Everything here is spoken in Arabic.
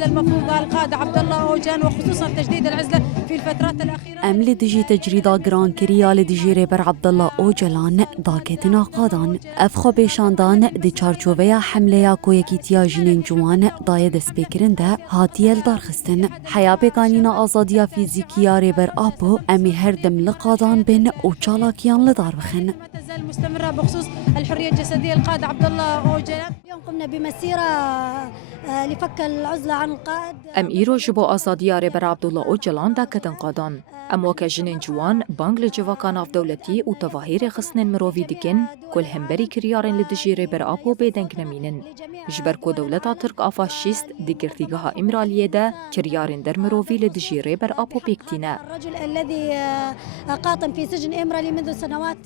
العزلة المفروضة القائد عبد الله أوجلان، وخصوصا تجديد العزلة في الفترات الأخيرة. ام لدجي تجريدا جران كريا لدجي ريبر عبد الله أوجلان داكتنا قادان افخو بيشاندان دي چارچوبيا حمليا كويكيتيا جنين جوان دايد سبيكرنده هاتيل دارخستن حيا بيقانينا آزاديا فيزيكيا ريبر آبو امي هردم لقادان بين وچالاكيان لدار بخن. ما تزال مستمرة بخصوص الحرية الجسدية القائد عبد الله أوجلان. اليوم قمنا بمسيرة لفك العزلة عن القائد. ام ایرو جبو آزادیا ريبر عبدالله اوجلان دا کتن قادان. ام وکا جنین جوان بانگ لجواکان اف دولتی و تواهیر خسنن مروفی دکن کل همبری کریارن لدجی ريبر آبو بیدنگ نمینن. جبر کو دولتا ترک آفاشیست دیگرتیگاه امرالیه دا کریارن در مروفی لدجی ريبر آبو بیکتینا. الرجل الذي قاطن في سجن إمرالي منذ سنوات.